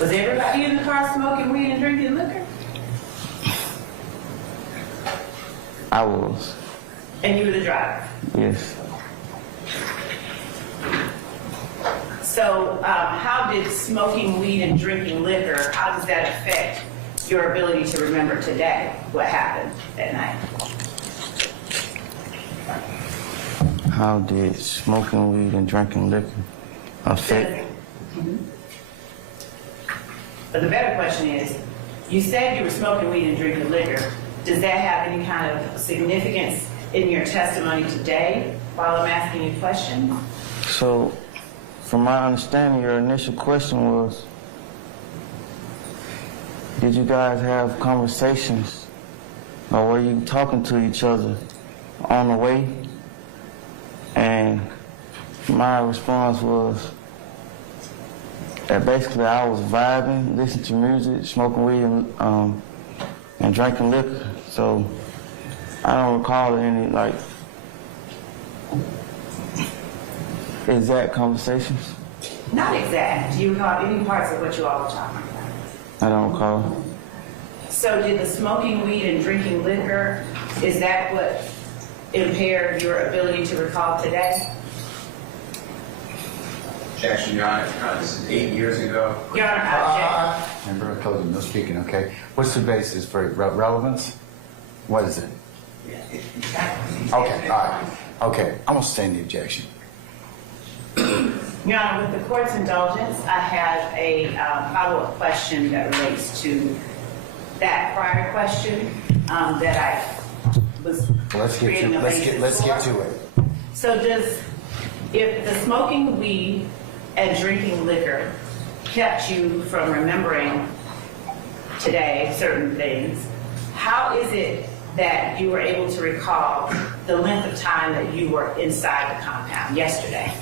Was everybody in the car smoking weed and drinking liquor? I was. And you were the driver? Yes. So how did smoking weed and drinking liquor, how does that affect your ability to remember today what happened that night? How did smoking weed and drinking liquor affect? But the better question is, you said you were smoking weed and drinking liquor. Does that have any kind of significance in your testimony today while I'm asking you questions? So, from my understanding, your initial question was, did you guys have conversations or were you talking to each other on the way? And my response was that basically I was vibing, listening to music, smoking weed, and drinking liquor. So I don't recall any exact conversations. Not exact. Do you recall any parts of what you all were talking about? I don't recall. So did the smoking weed and drinking liquor, is that what impaired your ability to recall today? Objection, Your Honor. This is 8 years ago. Your Honor, I object. Remember, I told you no speaking, okay? What's the basis for relevance? What is it? Okay, all right. Okay, I'm gonna sustain the objection. Your Honor, with the court's indulgence, I have a follow-up question that relates to that prior question that I was creating a basis for. Let's get to it. So if the smoking weed and drinking liquor kept you from remembering today certain things, how is it that you were able to recall the length of time that you were inside the compound yesterday?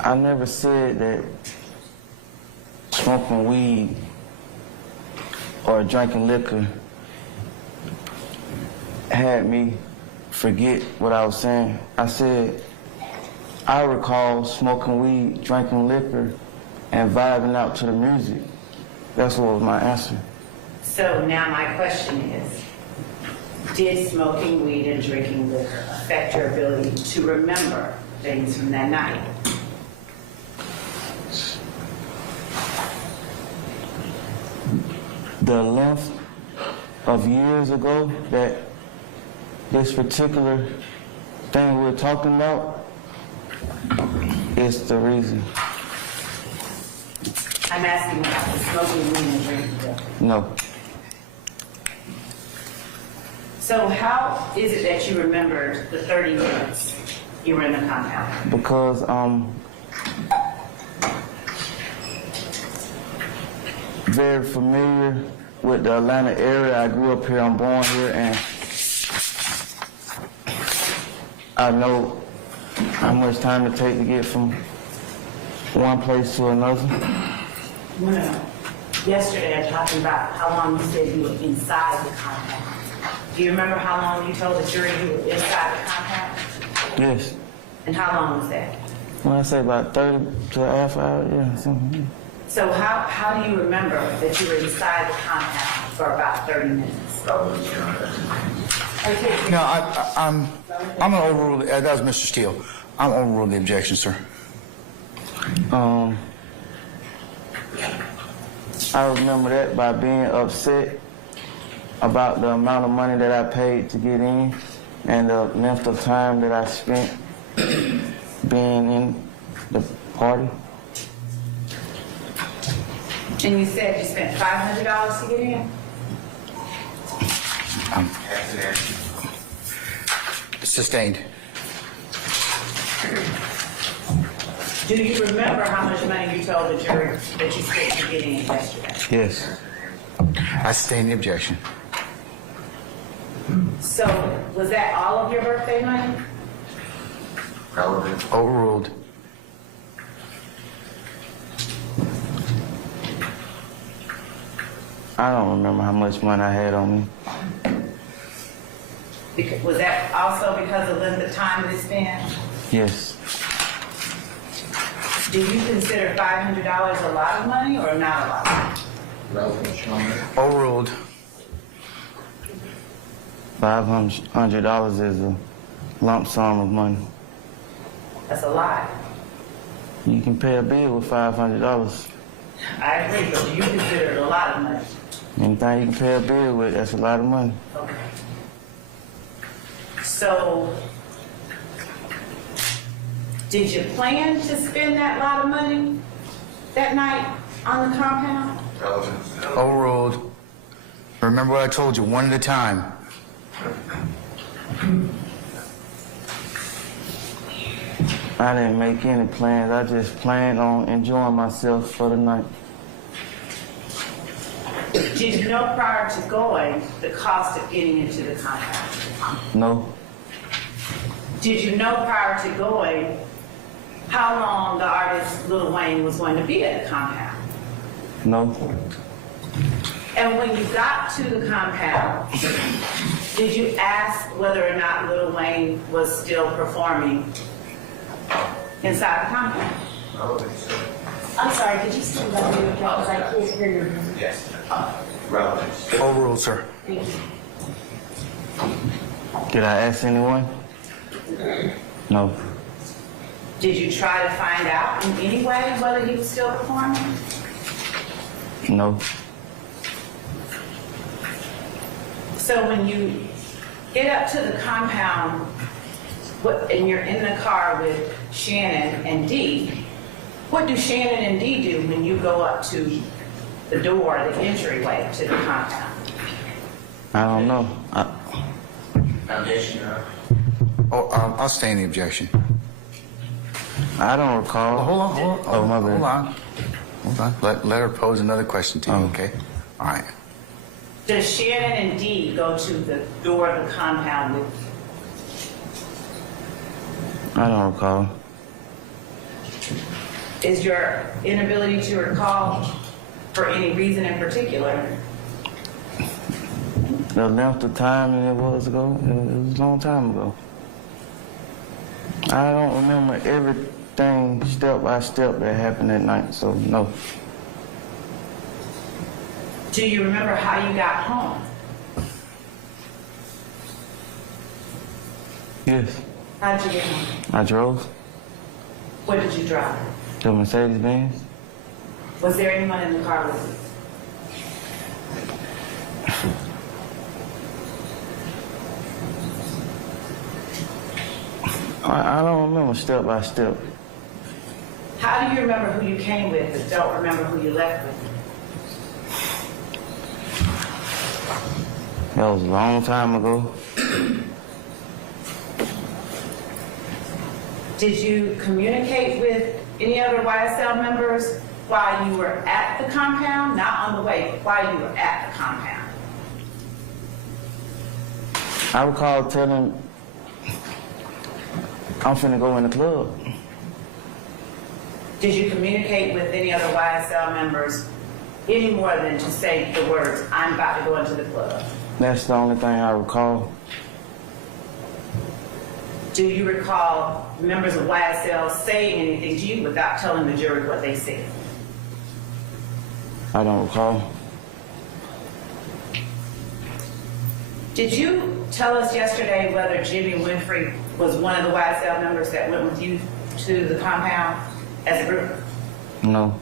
I never said that smoking weed or drinking liquor had me forget what I was saying. I said I recall smoking weed, drinking liquor, and vibing out to the music. That's what was my answer. So now my question is, did smoking weed and drinking liquor affect your ability to remember things from that night? The length of years ago that this particular thing we're talking about is the reason. I'm asking about the smoking weed and drinking liquor. No. So how is it that you remembered the 30 minutes you were in the compound? Because very familiar with the Atlanta area. I grew up here, I'm born here, and I know how much time it takes to get from one place to another. No. Yesterday I'm talking about how long you said you were inside the compound. Do you remember how long you told the jury you were inside the compound? Yes. And how long was that? When I say about 30 to a half hour, yeah, something. So how do you remember that you were inside the compound for about 30 minutes? No, I'm gonna overrule. That was Mr. Steele. I'm overruling the objection, sir. I remember that by being upset about the amount of money that I paid to get in and the length of time that I spent being in the party. And you said you spent $500 to get in? Sustained. Do you remember how much money you told the jury that you spent to get in yesterday? Yes. I sustain the objection. So was that all of your birthday money? Relevant. Overruled. I don't remember how much money I had on me. Was that also because of the length of time that it's been? Yes. Do you consider $500 a lot of money or not a lot of money? Overruled. $500 is a lump sum of money. That's a lot. You can pay a bill with $500. I agree, but do you consider it a lot of money? Anything you can pay a bill with, that's a lot of money. Okay. So, did you plan to spend that lot of money that night on the compound? Overruled. Remember what I told you, one at a time. I didn't make any plans. I just planned on enjoying myself for the night. Did you know prior to going the cost of getting into the compound? No, Did you know prior to going how long the artist Lil Wayne was going to be at the compound? no, And when you got to the compound, did you ask whether or not Lil Wayne was still performing inside the compound? I'm sorry, did you say that you because I can't hear you? Yes. Relevant. Overruled, sir. Thank you. did I ask anyone? No, Did you try to find out in any way whether he was still performing? no, So when you get up to the compound and you're in the car with Shannon and Dee, what do Shannon and Dee do when you go up to the door, the entryway to the compound? I don't know. Foundation, Oh, I'll stay in the objection. I don't recall. Oh, hold on. Oh, my bad. Hold on. Let her pose another question to you, okay? All right. Does Shannon and Dee go to the door of the compound with you? I don't recall. Is your inability to recall for any reason in particular? The length of time it was ago, it was a long time ago. I don't remember everything step by step that happened that night, so no. Do you remember how you got home? Yes, How did you get home? I drove What did you drive? the Mercedes-Benz. Was there anyone in the car with you? I don't remember step by step. How do you remember who you came with but don't remember who you left with? That was a long time ago. Did you communicate with any other YSL members while you were at the compound? Not on the way, but while you were at the compound. I recall telling I'm finna go in the club. Did you communicate with any other YSL members any more than to say the words, I'm about to go into the club? That's the only thing I recall. Do you recall members of YSL saying anything to you without telling the jury what they said? I don't recall. Did you tell us yesterday whether Jimmy Winfrey was one of the YSL members that went with you to the compound as a group? No,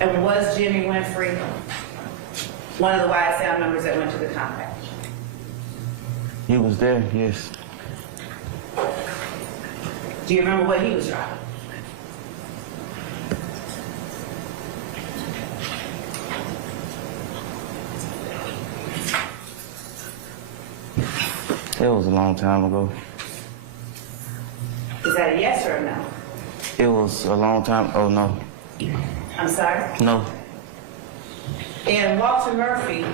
And was Jimmy Winfrey one of the YSL members that went to the compound? he was there, yes. Do you remember what he was driving? It was a long time ago. Is that a yes or a no? It was a long time, oh no, I'm sorry? no. And Walter Murphy,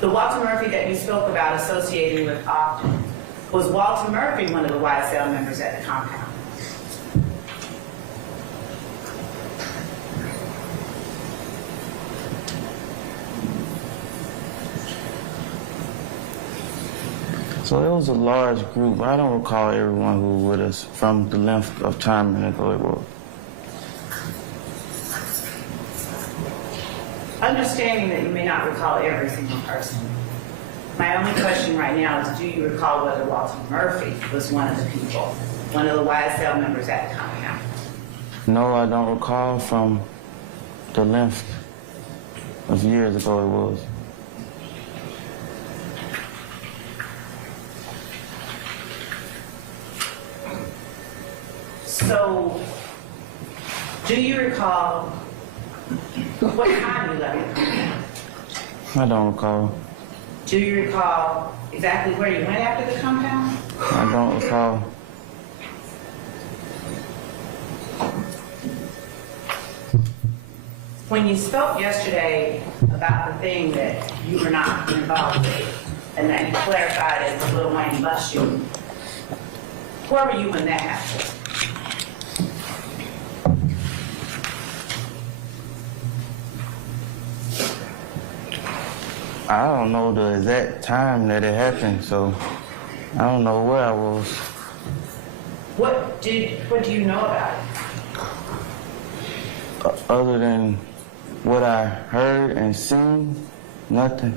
the Walter Murphy that you spoke about associating with often, was Walter Murphy one of the YSL members at the compound? So it was a large group. I don't recall everyone who was with us from the length of time ago it was. Understanding that you may not recall every single person, my only question right now is, do you recall whether Walter Murphy was one of the people, one of the YSL members at the compound? No, I don't recall from the length of years ago it was. So, do you recall what time you left the compound? I don't recall. Do you recall exactly where you went after the compound? I don't recall. When you spoke yesterday about the thing that you were not involved with, and that you clarified it as Lil Wayne bust you, where were you when that happened? I don't know the exact time that it happened, so I don't know where I was. What do you know about it? Other than what I heard and seen, nothing.